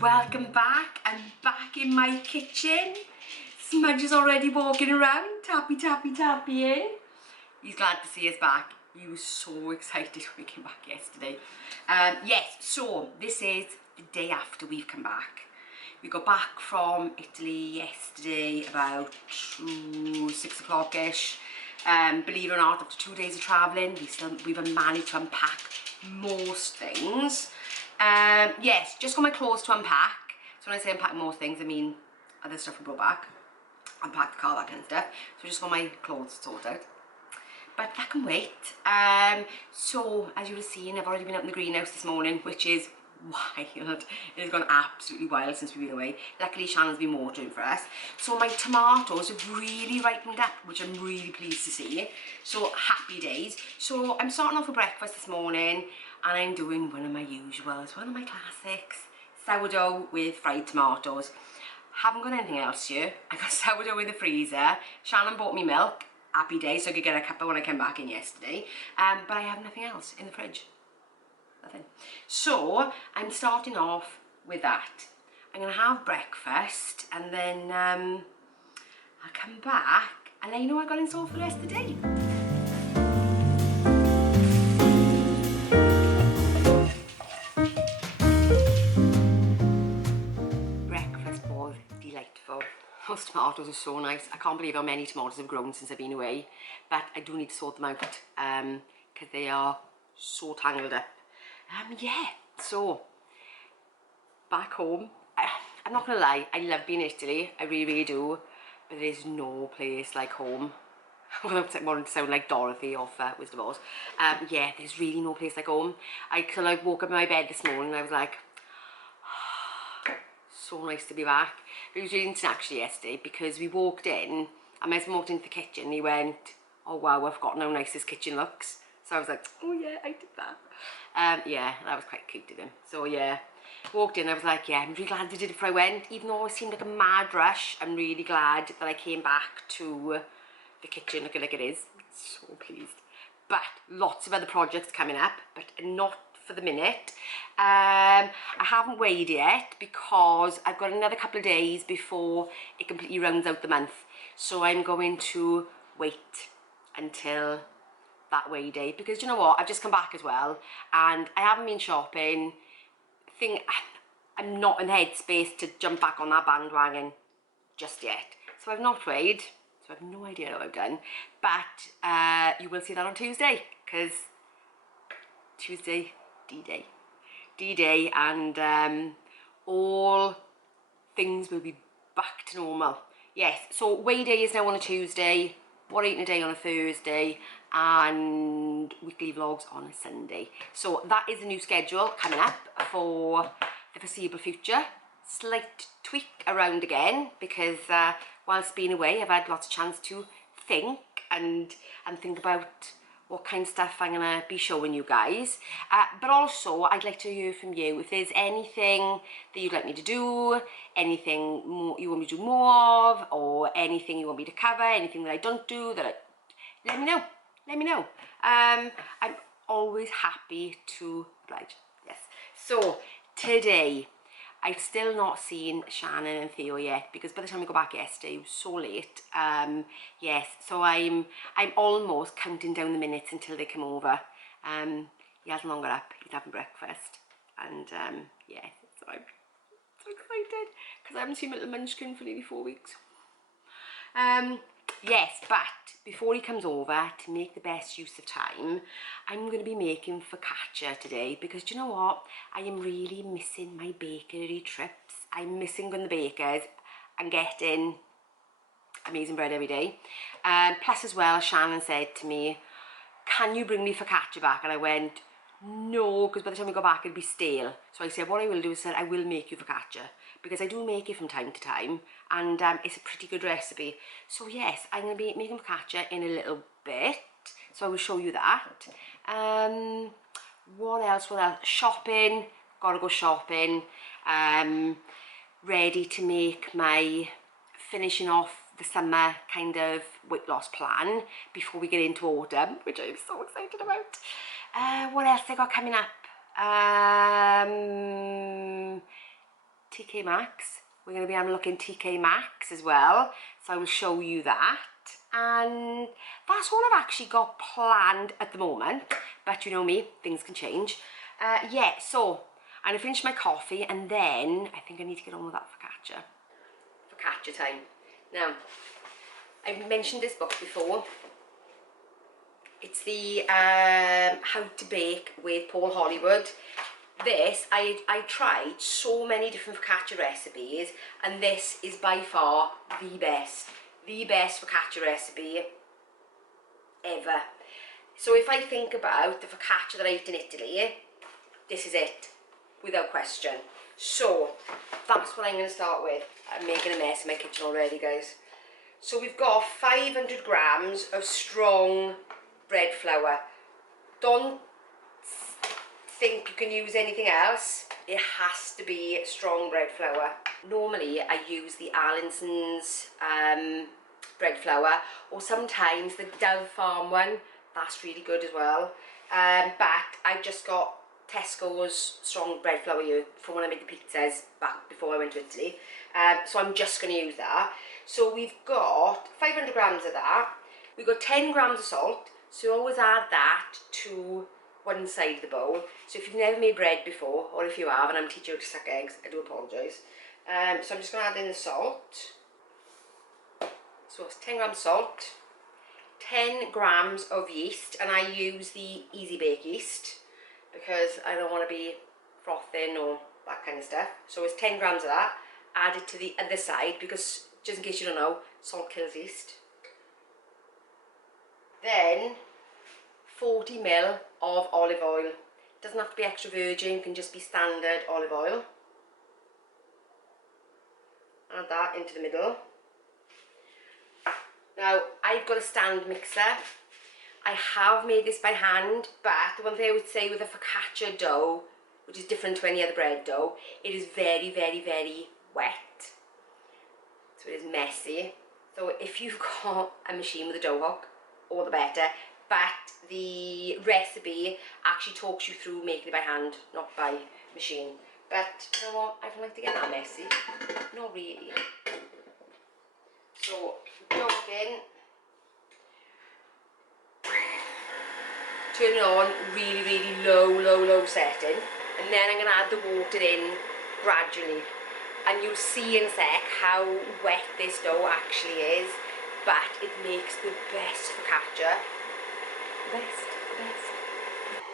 welcome back. I'm back in my kitchen. Smudge is already walking around, tapping. He's glad to see us back. He was so excited when we came back yesterday. Yes, so this is the day after we've come back. We got back from Italy yesterday about 6 o'clock-ish. Believe it or not, after 2 days of travelling, we've managed to unpack most things. Yes, just got my clothes to unpack. So when I say unpack most things, I mean other stuff we brought back. Unpack the car, that kind of stuff. So just got my clothes sorted. But that can wait. So as you were seeing, I've already been up in the greenhouse this morning, which is wild. It has gone absolutely wild since we've been away. Luckily Shannon's been watering for us. So my tomatoes have really ripened up, which I'm really pleased to see. So happy days. So I'm starting off with breakfast this morning and I'm doing one of my usuals, one of my classics, sourdough with fried tomatoes. Haven't got anything else here. I got sourdough in the freezer. Shannon bought me milk. Happy days, so I could get a cuppa when I came back in yesterday. But I have nothing else in the fridge. Nothing. So I'm starting off with that. I'm gonna have breakfast and then I'll come back and let you know what I got in store for the rest of the day. Breakfast was delightful. Those tomatoes are so nice. I can't believe how many tomatoes have grown since I've been away, but I do need to sort them out because they are so tangled up. Yeah, so back home. I'm not gonna lie, I love being in Italy, I really do, but there is no place like home. I'm gonna want to sound like Dorothy off Wisdom Oz. Yeah, there's really no place like home. I woke up in my bed this morning and I was like, so nice to be back. It was really interesting actually yesterday because we walked in, and my husband walked into the kitchen and he went, oh wow, I've forgotten how nice this kitchen looks. So I was like, oh yeah, I did that. Yeah, that was quite cute of him. So yeah, walked in, I was like, yeah, I'm really glad I did it before I went. Even though it seemed like a mad rush, I'm really glad that I came back to the kitchen looking like it is. So pleased. But lots of other projects coming up, but not for the minute. I haven't weighed yet because I've got another couple of days before it completely rounds out the month. So I'm going to wait until that weigh day because you know what, I've just come back as well and I haven't been shopping. I'm not in headspace to jump back on that bandwagon just yet. So I've not weighed, so I have no idea what I've done, but you will see that on Tuesday because Tuesday, D-Day, and all things will be back to normal. Yes, so weigh day is now on a Tuesday, what eating a day on a Thursday, and weekly vlogs on a Sunday. So that is a new schedule coming up for the foreseeable future. Slight tweak around again because whilst being away I've had lots of chance to think and think about what kind of stuff I'm going to be showing you guys. But also I'd like to hear from you. If there's anything that you'd like me to do, anything more you want me to do more of, or anything you want me to cover, anything that I don't do, let me know. Let me know. I'm always happy to oblige. Yes. So today, I've still not seen Shannon and Theo yet because by the time we got back yesterday, it was so late. Yes. So I'm almost counting down the minutes until they come over. He hasn't long got up. He's having breakfast, and yeah. So I'm so excited because I haven't seen my little munchkin for nearly 4 weeks. Yes, but before he comes over, to make the best use of time, I'm going to be making focaccia today because do you know what? I am really missing my bakery trips. I'm missing going to the bakers and getting amazing bread every day. Plus as well, Shannon said to me, can you bring me focaccia back? And I went, no, because by the time we go back it'll be stale. So I said what I will do is I will make you focaccia because I do make it from time to time and it's a pretty good recipe. So yes, I'm going to be making focaccia in a little bit, so I will show you that. What else? Shopping, gotta go shopping. Ready to make my finishing off the summer kind of weight loss plan before we get into autumn, which I'm so excited about. What else I got coming up? TK Maxx. We're going to be having a look in TK Maxx as well, so I will show you that. And that's all I've actually got planned at the moment, but you know me, things can change. Yeah, so I'm going to finish my coffee and then I think I need to get on with that focaccia. Focaccia time. Now, I've mentioned this book before. It's the How to Bake with Paul Hollywood. This, I tried so many different focaccia recipes, and this is by far the best focaccia recipe ever. So if I think about the focaccia that I ate in Italy, this is it, without question. So that's what I'm going to start with. I'm making a mess in my kitchen already, guys. So we've got 500 grams of strong bread flour. Don't think you can use anything else. It has to be strong bread flour. Normally I use the Allinson's bread flour, or sometimes the Dove Farm one. That's really good as well. But I've just got Tesco's strong bread flour here from when I made the pizzas back before I went to Italy. So I'm just going to use that. So we've got 500 grams of that. We've got 10 grams of salt. So you always add that to one side of the bowl. So if you've never made bread before, or if you have and I'm teaching you how to suck eggs, I do apologise. So I'm just going to add in the salt. So it's 10 grams salt, 10 grams of yeast, and I use the Easy Bake yeast because I don't want to be frothing or that kind of stuff. So it's 10 grams of that. Add it to the other side because, just in case you don't know, salt kills yeast. Then 40 ml of olive oil. Doesn't have to be extra virgin, can just be standard olive oil. Add that into the middle. Now I've got a stand mixer. I have made this by hand, but the one thing I would say with a focaccia dough, which is different to any other bread dough, it is very, very, very wet. So it is messy. So if you've got a machine with a dough hook, all the better. But the recipe actually talks you through making it by hand, not by machine. But you know what, I don't like to get that messy. Not really. So, dough in. Turn it on, really, really low setting. And then I'm going to add the water in gradually. And you'll see in a sec how wet this dough actually is. But it makes the best focaccia. Best.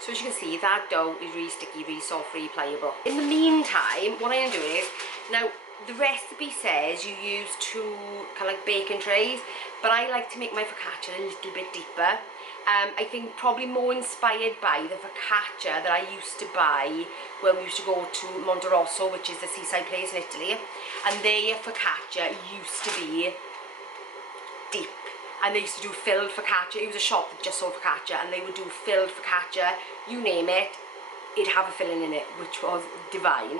So as you can see, that dough is really sticky, really soft, really pliable. In the meantime, what I'm going to do is, now the recipe says you use 2 kind of like baking trays, but I like to make my focaccia a little bit deeper. I think probably more inspired by the focaccia that I used to buy when we used to go to Monte Rosso, which is the seaside place in Italy, and their focaccia used to be deep. And they used to do filled focaccia. It was a shop that just sold focaccia, and they would do filled focaccia, you name it, it'd have a filling in it, which was divine.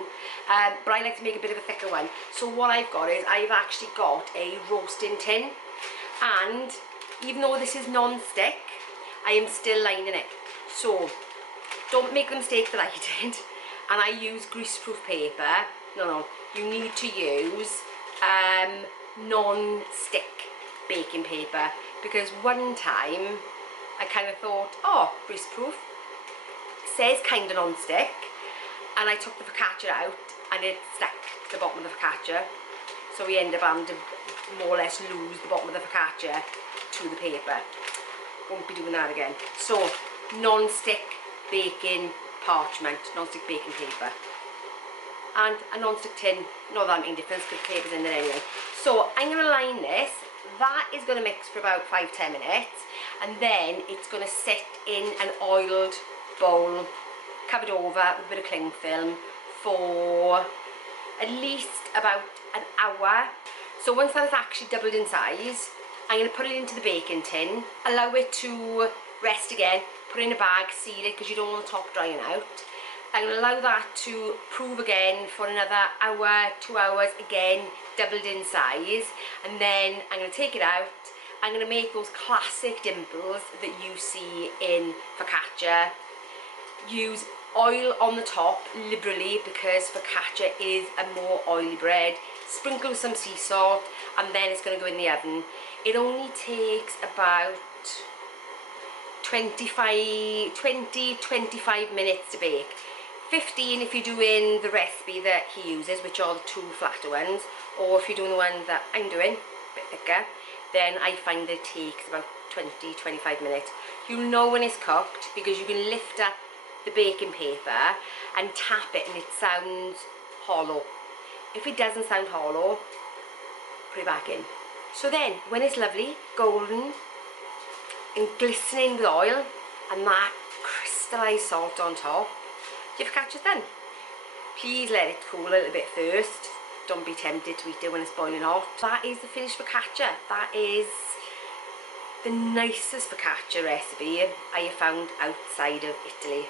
But I like to make a bit of a thicker one. So what I've got is, I've actually got a roasting tin, and even though this is non-stick, I am still lining it. So don't make the mistake that I did, and I use greaseproof paper. No, you need to use non-stick baking paper, because one time I kind of thought, oh, greaseproof, says kind of non-stick, and I took the focaccia out and it stuck to the bottom of the focaccia, so we ended up having to more or less lose the bottom of the focaccia to the paper. Won't be doing that again. So non-stick baking parchment, non-stick baking paper, and a non-stick tin, not that making difference because the paper's in there anyway. So I'm going to line this. That is going to mix for about 5-10 minutes, and then it's going to sit in an oiled bowl, covered over with a bit of cling film for at least about an hour. So once that's actually doubled in size, I'm going to put it into the baking tin, allow it to rest again, put it in a bag, seal it because you don't want the top drying out. I'm going to allow that to prove again for another hour, 2 hours, again doubled in size, and then I'm going to take it out. I'm going to make those classic dimples that you see in focaccia. Use Oil on the top liberally because focaccia is a more oily bread. Sprinkle some sea salt and then it's going to go in the oven. It only takes about 20-25 minutes to bake. 15 if you're doing the recipe that he uses, which are the 2 flatter ones, or if you're doing the one that I'm doing, a bit thicker, then I find that it takes about 20-25 minutes. You'll know when it's cooked because you can lift up the baking paper and tap it and it sounds hollow. If it doesn't sound hollow, put it back in. So then, when it's lovely, golden, and glistening with oil, and that crystallised salt on top, your focaccia's done. Please let it cool a little bit first. Don't be tempted to eat it when it's boiling hot. That is the finished focaccia. That is the nicest focaccia recipe I have found outside of Italy.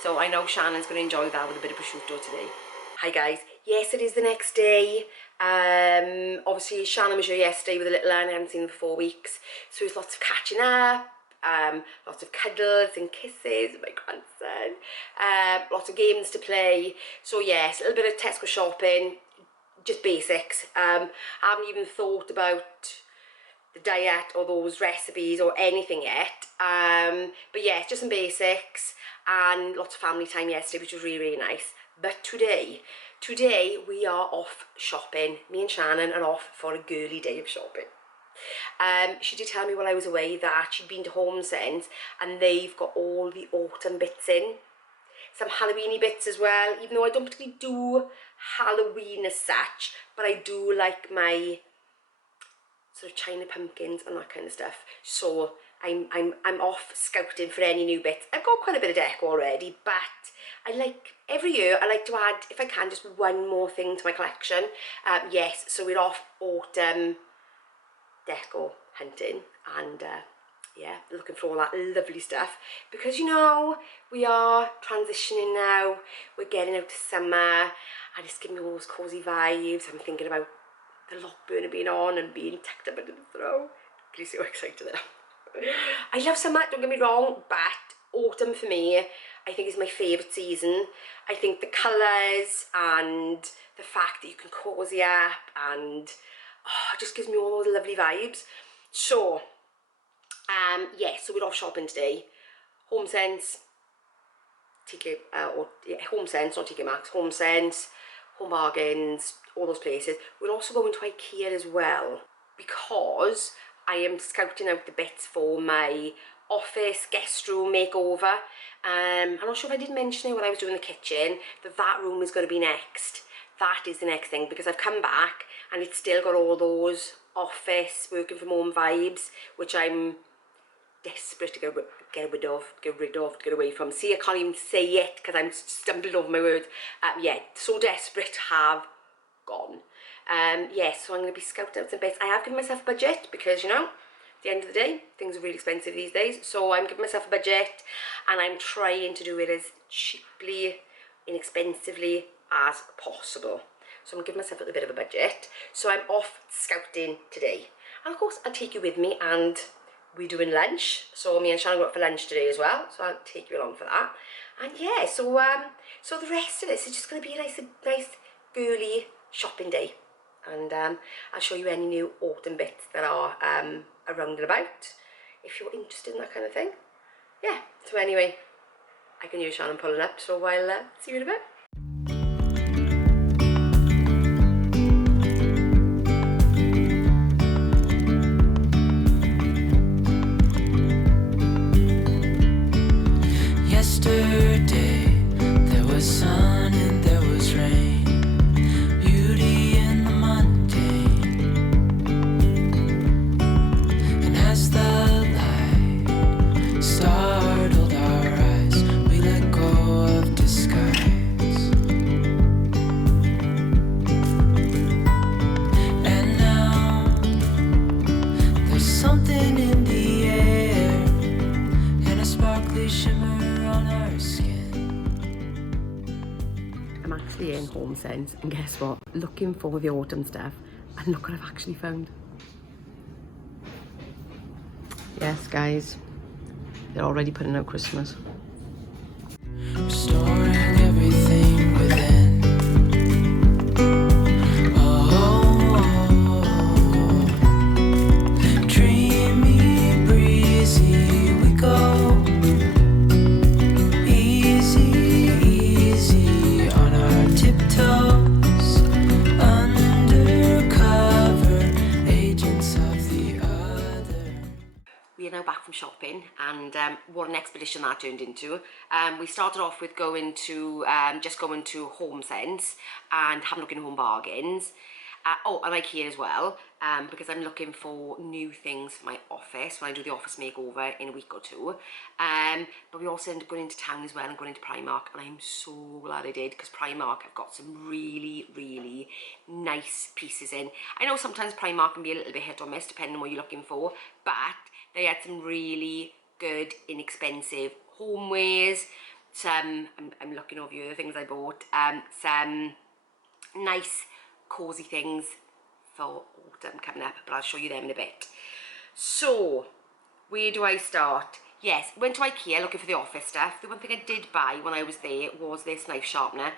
So I know Shannon's going to enjoy that with a bit of prosciutto today. Hi guys, yes it is the next day. Obviously Shannon was here yesterday with a little one, I hadn't seen him for 4 weeks. So there's lots of catching up, lots of cuddles and kisses with my grandson, lots of games to play. So yes, a little bit of Tesco shopping, just basics. I haven't even thought about the diet or those recipes or anything yet. But yeah, just some basics and lots of family time yesterday, which was really, really nice. But today we are off shopping. Me and Shannon are off for a girly day of shopping. She did tell me while I was away that she'd been to HomeSense and they've got all the autumn bits in. Some Halloweeny bits as well, even though I don't particularly do Halloween as such, but I do like my sort of China pumpkins and that kind of stuff. So I'm off scouting for any new bits. I've got quite a bit of decor already, but I like, every year I like to add, if I can, just one more thing to my collection. Yes, so we're off autumn decor hunting and yeah, looking for all that lovely stuff because you know, we are transitioning now, we're getting out to summer and it's giving me all those cosy vibes. I'm thinking about the lock burner being on and being tucked up into the throw. Can you see how excited I am? I love summer, don't get me wrong, but autumn for me, I think is my favourite season. I think the colours and the fact that you can cozy up and it just gives me all those lovely vibes. So, yeah, so we're off shopping today. HomeSense, HomeSense, not TK Maxx, HomeSense, Home Bargains, all those places. We're also going to IKEA as well because I am scouting out the bits for my office guest room makeover. I'm not sure if I did mention it when I was doing the kitchen, that room is going to be next. That is the next thing because I've come back and it's still got all those office working from home vibes, which I'm desperate to get rid away from. See, I can't even say it because I'm stumbling over my words. Yeah, so desperate to have gone. Yeah, so I'm going to be scouting out some bits. I have given myself a budget because, you know, at the end of the day, things are really expensive these days. So I'm giving myself a budget and I'm trying to do it as cheaply, inexpensively as possible. So I'm giving myself a little bit of a budget. So I'm off scouting today. And of course, I'll take you with me and we're doing lunch. So me and Shannon go out for lunch today as well. So I'll take you along for that. And yeah, so the rest of this is just going to be a nice girly shopping day. And I'll show you any new autumn bits that are around and about if you're interested in that kind of thing. Yeah, so anyway, I can hear Shannon pulling up, so I'll see you in a bit. Yesterday there was sun and there was rain, beauty in the mundane. And as the light startled our eyes, we let go of disguise. And now there's something in the air and a sparkly shimmer. I'm actually in HomeSense and guess what? Looking for the autumn stuff and look what I've actually found. Yes guys, they're already putting out Christmas. Storm back from shopping, and what an expedition that turned into. We started off with going to just going to Home Sense and having a look in Home Bargains. Oh, and IKEA as well, because I'm looking for new things for my office when I do the office makeover in a week or two. But we also ended up going into town as well and going into Primark, and I'm so glad I did, because Primark have got some really, really nice pieces in. I know sometimes Primark can be a little bit hit or miss depending on what you're looking for, but they had some really good, inexpensive homewares. Some, I'm looking over the other things I bought, some nice cozy things for autumn coming up, but I'll show you them in a bit. So where do I start? Yes, went to IKEA looking for the office stuff. The one thing I did buy when I was there was this knife sharpener.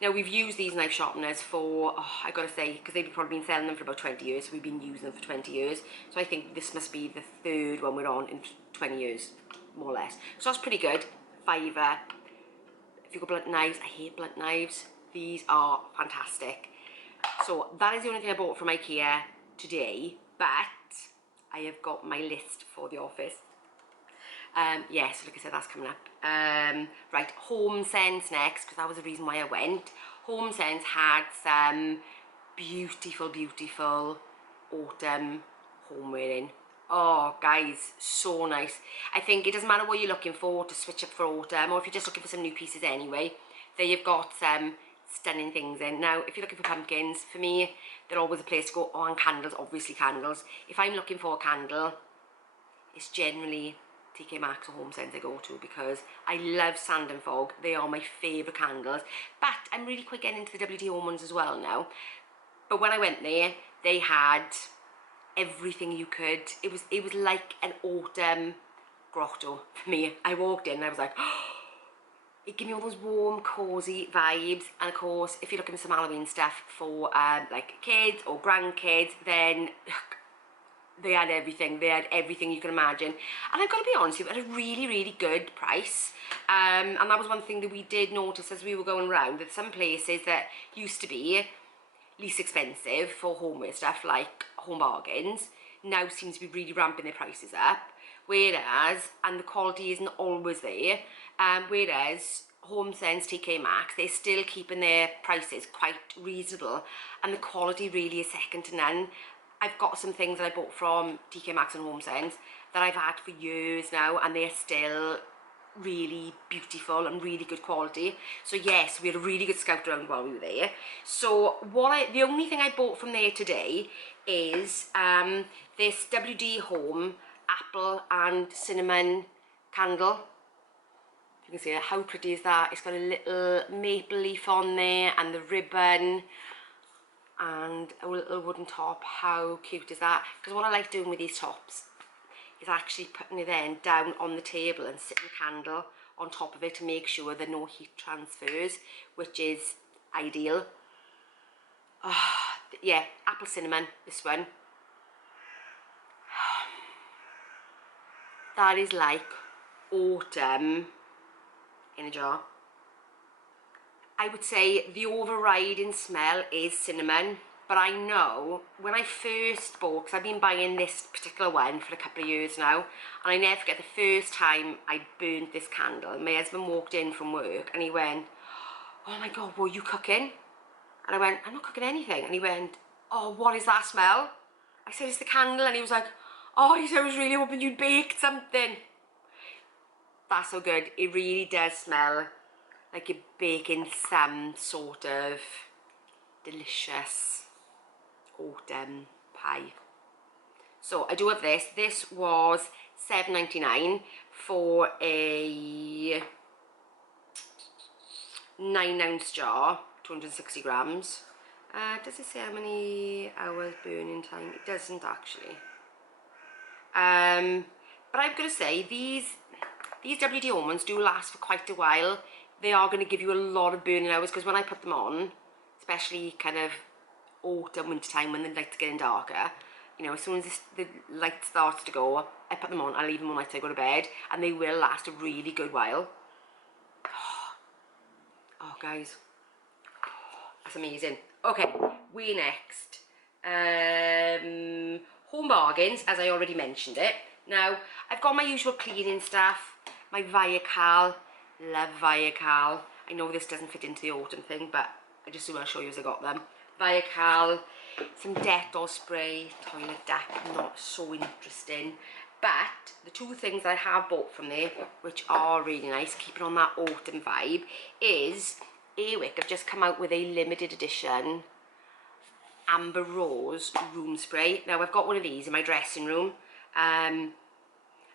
Now, we've used these knife sharpeners for, I gotta say, because they've probably been selling them for about 20 years, so we've been using them for 20 years. So I think this must be the third one we're on in 20 years, more or less. So that's pretty good. £5. If you've got blunt knives, I hate blunt knives. These are fantastic. So that is the only thing I bought from IKEA today, but I have got my list for the office. Yes, like I said, that's coming up. Right, Home Sense next, because that was the reason why I went. Home Sense had some beautiful, beautiful autumn homeware in. Oh, guys, so nice. I think it doesn't matter what you're looking for to switch up for autumn, or if you're just looking for some new pieces anyway, there you've got some stunning things in. Now, if you're looking for pumpkins, for me, they're always a place to go. Oh, and candles, obviously candles. If I'm looking for a candle, it's generally TK Maxx or Home Sense I go to, because I love Sand and Fog. They are my favourite candles. But I'm really quite getting into the WD Home ones as well now. But when I went there, they had everything you could. It was like an autumn grotto for me. I walked in and I was like, oh, it gave me all those warm, cosy vibes. And of course, if you're looking for some Halloween stuff for like kids or grandkids, then they had everything. They had everything you can imagine. And I've got to be honest with you, at a really, really good price. And that was one thing that we did notice as we were going around, that some places that used to be least expensive for homeware stuff like Home Bargains now seem to be really ramping their prices up. Whereas, and the quality isn't always there, whereas Home Sense, TK Maxx, they're still keeping their prices quite reasonable, and the quality really is second to none. I've got some things that I bought from TK Maxx and Home Sense that I've had for years now, and they're still really beautiful and really good quality. So yes, we had a really good scout around while we were there. So the only thing I bought from there today is this WD Home apple and cinnamon candle. You can see how pretty is that. It's got a little maple leaf on there and the ribbon and a little wooden top. How cute is that? Because what I like doing with these tops is actually putting it then down on the table and sitting the candle on top of it to make sure that no heat transfers, which is ideal. Yeah, apple cinnamon, this one. That is like autumn in a jar. I would say the overriding smell is cinnamon, but I know when I first bought, because I've been buying this particular one for a couple of years now, and I never forget the first time I burnt this candle. My husband walked in from work and he went, oh my God, what are you cooking? And I went, I'm not cooking anything. And he went, oh, what is that smell? I said, it's the candle. And he was like, oh, he said, I was really hoping you'd baked something. That's so good. It really does smell like you're baking some sort of delicious autumn pie. So I do have this. This was £7.99 for a 9-ounce jar, 260 grams. Does it say how many hours burning time? It doesn't actually. But I'm gonna say these WD ones do last for quite a while. They are going to give you a lot of burning hours, because when I put them on, especially kind of autumn, winter time when the lights are getting darker, you know, as soon as the light starts to go, I put them on, I leave them on night till I go to bed, and they will last a really good while. Oh guys, that's amazing. Okay, we're next. Home Bargains, as I already mentioned it. Now, I've got my usual cleaning stuff, my Viacal, love Viacal. I know this doesn't fit into the autumn thing, but I just want to show you as I got them. Viacal, some Decor spray, toilet deck, not so interesting. But the two things that I have bought from there, which are really nice, keeping on that autumn vibe, is Airwick have just come out with a limited edition Amber Rose room spray. Now, I've got one of these in my dressing room.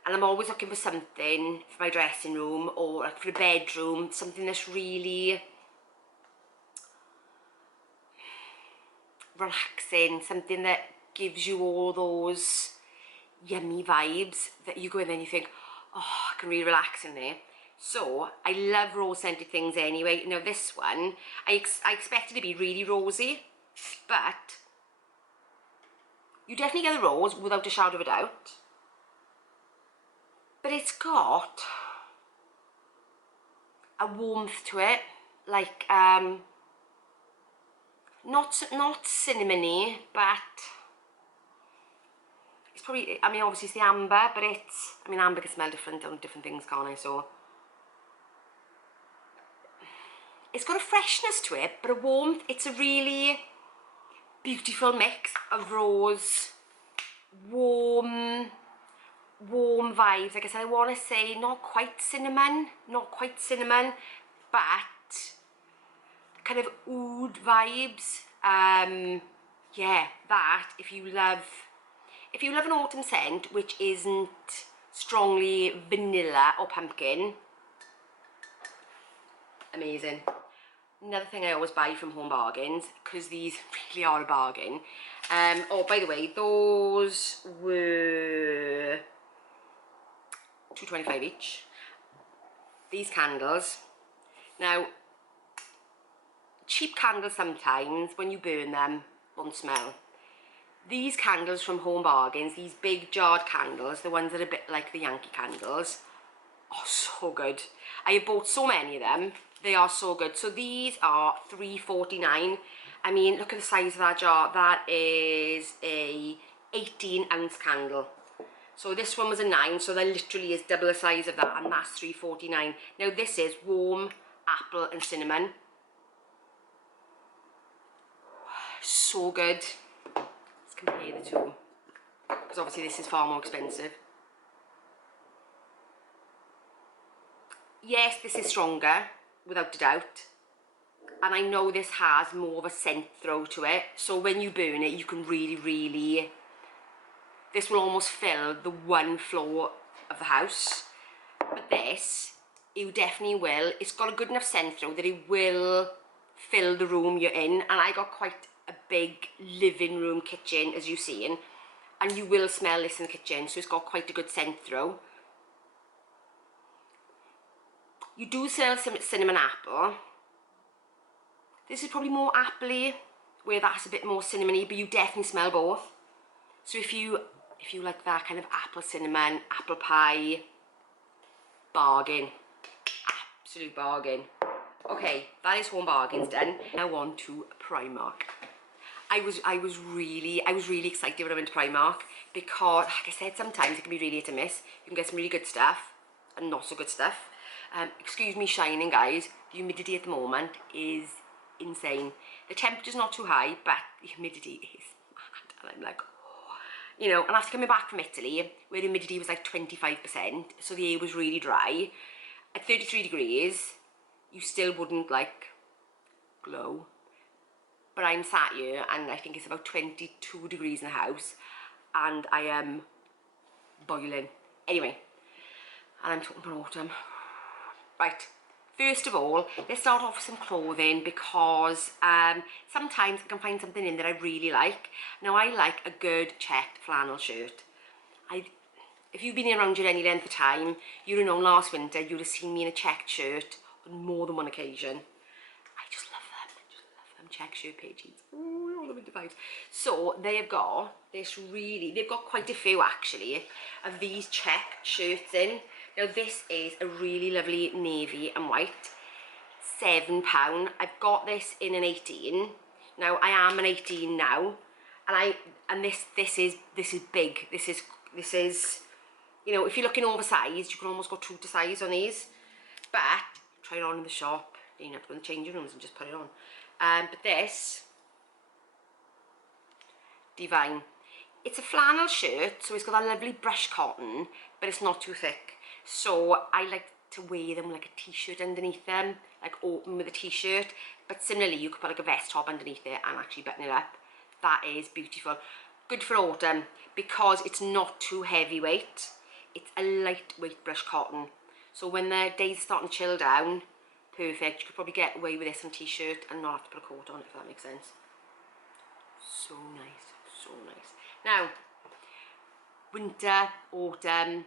And I'm always looking for something for my dressing room or like for the bedroom, something that's really relaxing, something that gives you all those yummy vibes that you go in and you think, oh, I can really relax in there. So I love rose scented things anyway. Now this one, I expect it to be really rosy, but you definitely get the rose without a shadow of a doubt. But it's got a warmth to it, like not cinnamony, but it's probably, I mean, obviously it's the amber, but it's, I mean, amber can smell different on different things, can't it? So it's got a freshness to it, but a warmth. It's a really beautiful mix of rose, warm vibes. Like I said, I want to say not quite cinnamon, but kind of oud vibes. Yeah, that, if you love an autumn scent which isn't strongly vanilla or pumpkin, amazing. Another thing I always buy from Home Bargains, because these really are a bargain. Oh, by the way, those were £2.25 each. These candles. Now, cheap candles sometimes, when you burn them, won't smell. These candles from Home Bargains, these big jarred candles, the ones that are a bit like the Yankee candles, are so good. I have bought so many of them. They are so good. So these are £3.49. I mean, look at the size of that jar. That is a 18-ounce candle. So this one was a 9, so that literally is double the size of that, and that's £3.49. Now this is warm apple and cinnamon. So good. Let's compare the two, because obviously this is far more expensive. Yes, this is stronger, without a doubt. And I know this has more of a scent throw to it. So when you burn it, you can really, this will almost fill the one floor of the house. But this, you definitely will. It's got a good enough scent throw that it will fill the room you're in. And I got quite a big living room kitchen, as you've seen. And you will smell this in the kitchen. So it's got quite a good scent throw. You do sell some cinnamon apple. This is probably more appley, where that's a bit more cinnamony, but you definitely smell both. So if you like that kind of apple cinnamon, apple pie, bargain. Absolute bargain. Okay, that is Home Bargains done. Now on to Primark. I was really excited when I went to Primark, because, like I said, sometimes it can be really hit and miss. You can get some really good stuff and not so good stuff. Excuse me shining, guys. The humidity at the moment is insane. The temperature's not too high, but the humidity is mad. And I'm like, oh. You know, and after coming back from Italy, where the humidity was like 25%, so the air was really dry, at 33 degrees, you still wouldn't, like, glow. But I'm sat here, and I think it's about 22 degrees in the house, and I am boiling. Anyway, and I'm talking about autumn. Right, first of all, let's start off with some clothing, because sometimes I can find something in that I really like. Now, I like a good checked flannel shirt. If you've been around here any length of time, you'd have known last winter you'd have seen me in a checked shirt on more than one occasion. I just love them check shirt pages. Ooh, all the winter vibes. So they've got quite a few actually of these check shirts in. Now this is a really lovely navy and white, £7. I've got this in an 18. Now I am an 18 now, and this is big. This is you know, if you're looking oversized, you can almost go true to size on these. But try it on in the shop. You have to go in the changing rooms and just put it on. But this, divine. It's a flannel shirt, so it's got that lovely brushed cotton, but it's not too thick. So I like to wear them like a t-shirt underneath them, like open with a t-shirt. But similarly, you could put like a vest top underneath it and actually button it up. That is beautiful. Good for autumn because it's not too heavyweight. It's a lightweight brushed cotton. So when the days are starting to chill down, perfect. You could probably get away with this on t-shirt and not have to put a coat on, if that makes sense. So nice, so nice. Now, winter, autumn,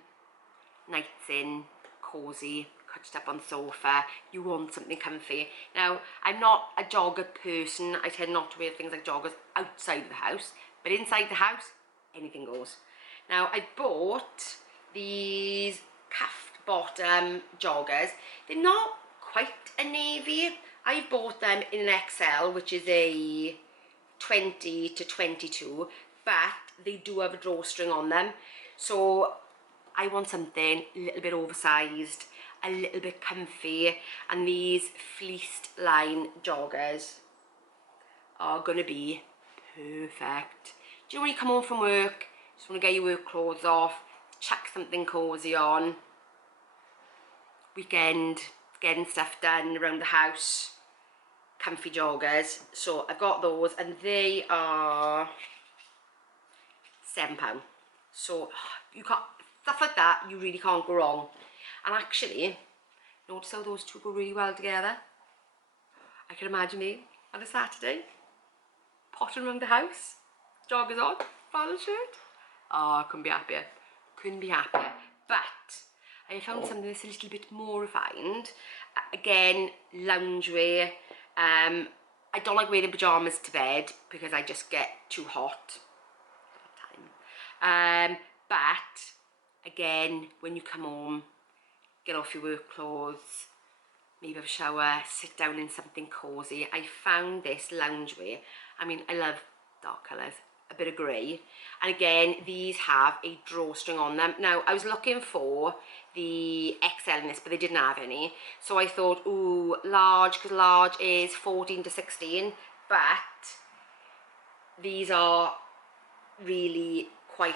nights in, cosy, couched up on the sofa, you want something comfy. Now, I'm not a jogger person. I tend not to wear things like joggers outside of the house, but inside the house, anything goes. Now, I bought these cuffed bottom joggers. They're not quite a navy. I bought them in an XL, which is a 20 to 22, but they do have a drawstring on them. So I want something a little bit oversized, a little bit comfy, and these fleeced line joggers are gonna be perfect. Do you know when you come home from work, just want to get your work clothes off, chuck something cozy on, weekend, getting stuff done around the house, comfy joggers. So I've got those, and they are £7. So you can't, stuff like that, you really can't go wrong. And actually, notice how those two go really well together. I can imagine me on a Saturday, potting around the house, joggers on, flannel shirt. Oh, I couldn't be happier. Couldn't be happier. But I found something that's a little bit more refined. Again, loungewear. I don't like wearing pyjamas to bed because I just get too hot. But again, when you come home, get off your work clothes, maybe have a shower, sit down in something cozy. I found this loungewear. I mean, I love dark colours, a bit of grey. And again, these have a drawstring on them. Now, I was looking for the XL in this, but they didn't have any. So I thought, ooh, large, because large is 14 to 16. But these are really quite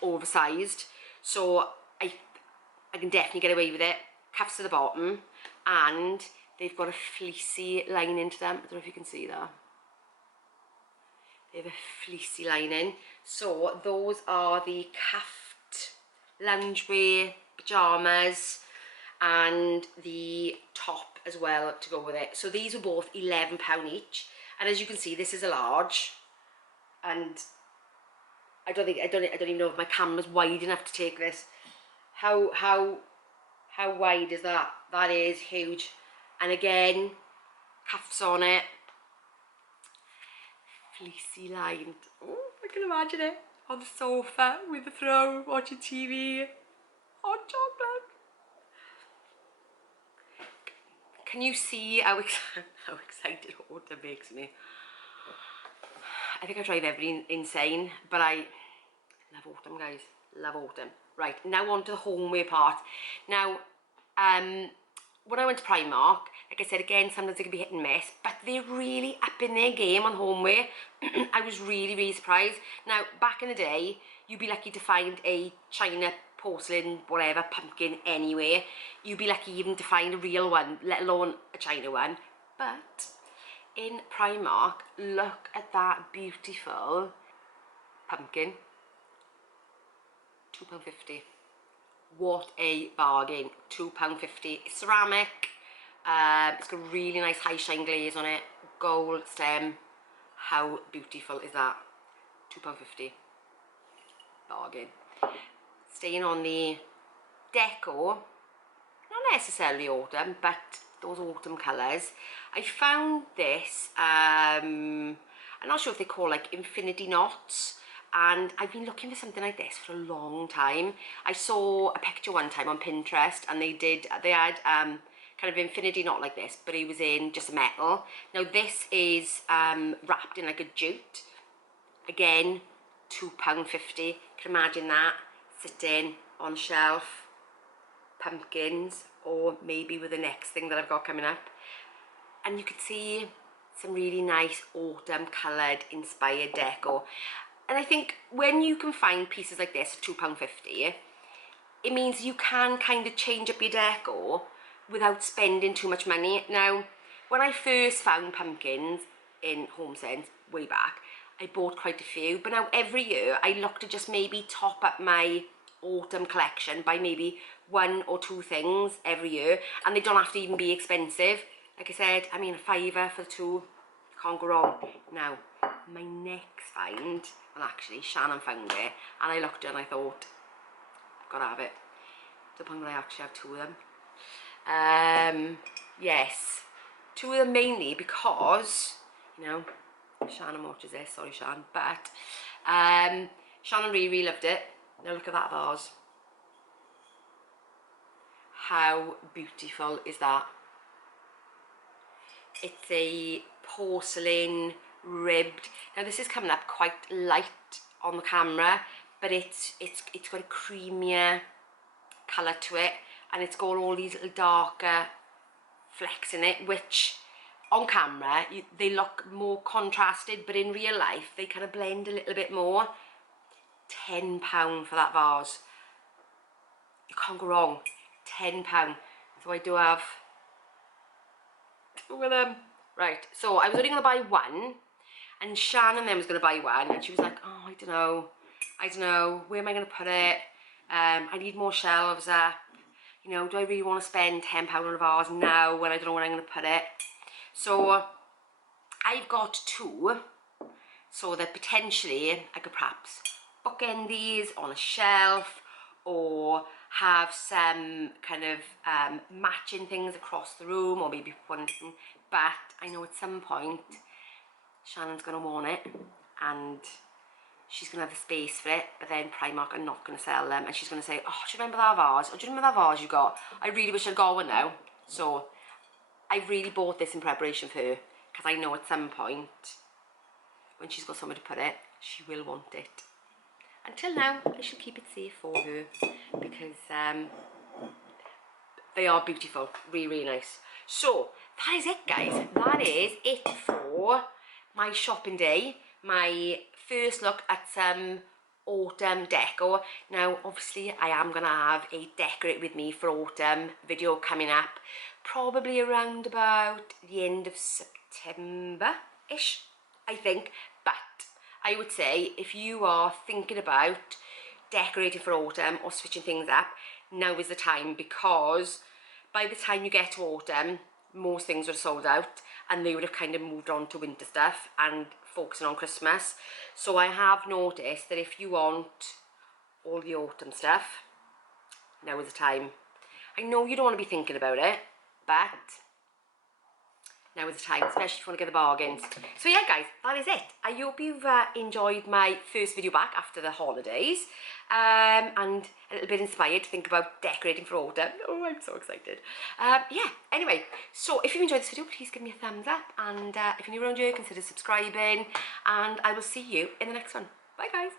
oversized. So I can definitely get away with it. Cuffs to the bottom, and they've got a fleecy lining to them. I don't know if you can see that. They have a fleecy lining. So those are the cuffed loungewear pyjamas, and the top as well to go with it. So these were both £11 each, and as you can see, this is a large, and I don't even know if my camera's wide enough to take this. How wide is that? That is huge. And again, cuffs on it, fleecy lined. Oh, I can imagine it on the sofa with the throw, watching TV, hot chocolate. Can you see how excited autumn makes me? I think I drive everybody insane, but I love autumn, guys. Love autumn. Right, now on to the homeware part. Now, when I went to Primark, like I said, again, sometimes it can be hit and miss, but they're really up in their game on homeware. I was really, really surprised. Now, back in the day, you'd be lucky to find a china, porcelain, whatever, pumpkin anywhere. You'd be lucky even to find a real one, let alone a china one. But in Primark, look at that beautiful pumpkin. £2.50. What a bargain. £2.50. It's ceramic. It's got a really nice high shine glaze on it. Gold stem. How beautiful is that? £2.50. Bargain. Staying on the decor. Not necessarily autumn, but those autumn colours. I found this, I'm not sure if they call like infinity knots, and I've been looking for something like this for a long time. I saw a picture one time on Pinterest, and they had kind of infinity knot like this, but it was in just metal. Now this is wrapped in like a jute. Again, £2.50. Can imagine that sitting on shelf, pumpkins, or maybe with the next thing that I've got coming up. And you could see some really nice autumn coloured inspired decor. And I think when you can find pieces like this for £2.50, it means you can kind of change up your decor without spending too much money. Now, when I first found pumpkins in HomeSense way back, I bought quite a few, but now every year I look to just maybe top up my autumn collection by maybe 1 or 2 things every year, and they don't have to even be expensive. Like I said, I mean, a £5 for the 2, can't go wrong. Now, my next find, well actually Shannon found it, and I looked and I thought, I've got to have it, to the point where I actually have 2 of them. Yes, 2 of them mainly because, you know, Shannon watches this, sorry Shannon, but Shannon really loved it. Now look at that vase. How beautiful is that? It's a porcelain ribbed. Now this is coming up quite light on the camera, but it's got a creamier colour to it, and it's got all these little darker flecks in it, which on camera they look more contrasted, but in real life they kind of blend a little bit more. £10 for that vase. You can't go wrong. £10. So I do have 2 of them. Right, so I was only going to buy 1, and Shannon then was going to buy 1, and she was like, oh, I don't know, where am I going to put it? I need more shelves up. You know, do I really want to spend £10 on a vase now when I don't know where I'm going to put it? So I've got 2, so that potentially I could perhaps bookend these on a shelf, or have some kind of matching things across the room, or maybe one thing. But I know at some point Shannon's going to want it, and she's going to have the space for it, but then Primark are not going to sell them, and she's going to say, oh, do you remember that vase? Or do you remember that vase you got? I really wish I'd got one now. So I really bought this in preparation for her, because I know at some point when she's got somewhere to put it, she will want it. Until now, I shall keep it safe for her, because they are beautiful, really, really nice. So that is it, guys. That is it for my shopping day. My first look at some autumn decor. Now, obviously, I am going to have a decorate with me for autumn video coming up, probably around about the end of September-ish, I think. But I would say if you are thinking about decorating for autumn or switching things up, now is the time, because by the time you get to autumn, most things are sold out, and they would have kind of moved on to winter stuff and focusing on Christmas. So I have noticed that if you want all the autumn stuff, now is the time. I know you don't want to be thinking about it, but now is the time, especially if you want to get the bargains. So yeah, guys, that is it. I hope you've enjoyed my first video back after the holidays, and a little bit inspired to think about decorating for autumn. Oh, I'm so excited. Yeah, anyway, so if you enjoyed this video, please give me a thumbs up, and if you're new around here, consider subscribing, and I will see you in the next one. Bye, guys.